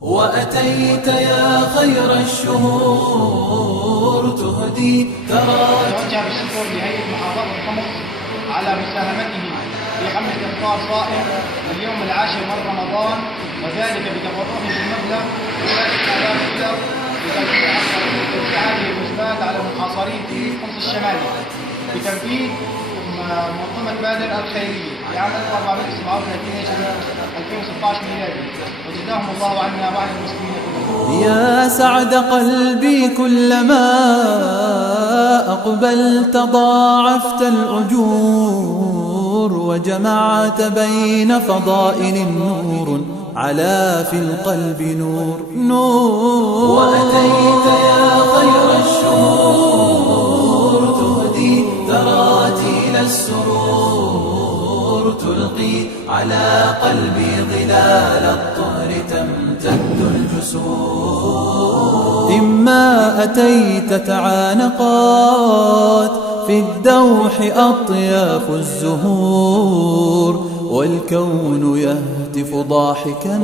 وأتيت يا خير الشهور تهدي ثرات. نوجه بالشكر لهيئة محافظة حمص على مساهمته في حملة إفطار صائم اليوم العاشر من رمضان، وذلك بتبرعه بالمبلغ $3000 لتوزيع هذه الوجبات على المحاصرين في حمص الشمالي بتنفيذ منظمة بادر الخيرية لعام 1437 ميلادي. وجزاهم الله عنا وعن المسلمين كلهم. يا سعد قلبي كلما أقبلت ضاعفت الأجور، وجمعت بين فضائل نور على في القلب نور. وأتيت يا خير الشهور تهدي ثراتيل السرور، تلقي على قلبي ظلال الطهر تمتد الجسور. إما أتيت تعانقات في الدوح أطياف الزهور، والكون يهتف ضاحكا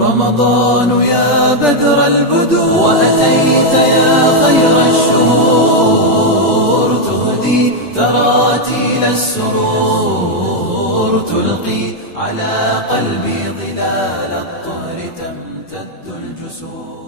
رمضان يا بدر البدور. وأتيت يا خير الشهور تهدي ثراتيل السرور، تلقي على قلبي ظلال الطهر تمتد الجسور.